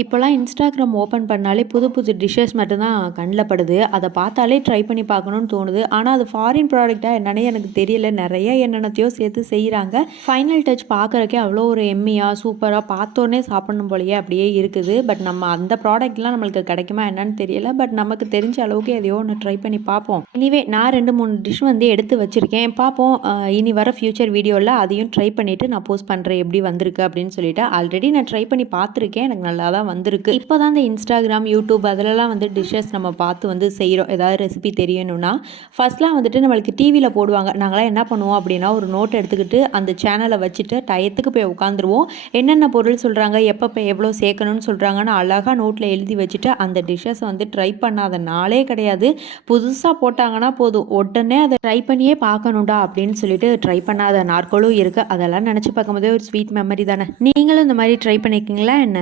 இப்போலாம் Instagram open பண்ணாலே புது புது டிஷ்ஷஸ் மட்டும்தான் கண்ல படுது. அத பார்த்தாலே ட்ரை பண்ணி பார்க்கணும்னு தோணுது. ஆனா அது ஃபாரின் ப்ராடக்ட்டா என்னன்னே எனக்கு தெரியல. நெறைய என்னென்னத்தையோ சேர்த்து செய்றாங்க. ஃபைனல் டச் பார்க்கறக்கே அவ்வளோ ஒரு எம்மியா, சூப்பரா பார்த்தோனே சாப்பிடணும் போலயே அப்படியே இருக்குது. பட் நம்ம அந்த ப்ராடக்ட்லாம் நம்மளுக்கு கிடைக்குமா என்னன்னு தெரியல. பட் நமக்கு தெரிஞ்ச அளவுக்கு எதையோ ஒண்ணு ட்ரை பண்ணி பார்ப்போம். எனிவே நான் 2, 3 டிஷ் வந்து எடுத்து வச்சிருக்கேன். பார்ப்போம். இனி வர ஃபியூச்சர் வீடியோல அதையும் ட்ரை பண்ணிட்டு நான் போஸ்ட் பண்றேன் எப்படி வந்திருக்கு அப்படின்னு சொல்லிட்டு. ஆல்ரெடி நான் ட்ரை பண்ணி பார்த்துருக்கேன். எனக்கு நல்லா தான் வந்திருக்கு. இப்போ தான் இந்த இன்ஸ்டாகிராம், யூடியூப் அதிலலாம் வந்து டிஷ்ஷஸ் நம்ம பார்த்து வந்து செய்கிறோம். ஏதாவது ரெசிபி தெரியணும்னா ஃபர்ஸ்ட்லாம் வந்துட்டு நம்மளுக்கு டிவியில் போடுவாங்க. நாங்களாம் என்ன பண்ணுவோம் அப்படின்னா ஒரு நோட் எடுத்துக்கிட்டு அந்த சேனலை வச்சுட்டு டயத்துக்கு போய் உட்காந்துருவோம். என்னென்ன பொருள் சொல்கிறாங்க, எப்போ எவ்வளோ சேர்க்கணும்னு சொல்கிறாங்கன்னு அழகாக நோட்டில் எழுதி வச்சுட்டு அந்த டிஷ்ஷஸ் வந்து ட்ரை பண்ணாத நாளே கிடையாது. புதுசாக போட்டாங்கன்னா போதும் உடனே அதை ட்ரை பண்ணியே பார்க்கணும்டா அப்படின்னு சொல்லிட்டு ட்ரை பண்ணாத நாட்களும் இருக்குது. அதெல்லாம் நினச்சி பார்க்கும்போதே ஒரு ஸ்வீட் மெமரி தானே. நீங்களும் இந்த மாதிரி ட்ரை பண்ணியிருக்கீங்களா என்ன?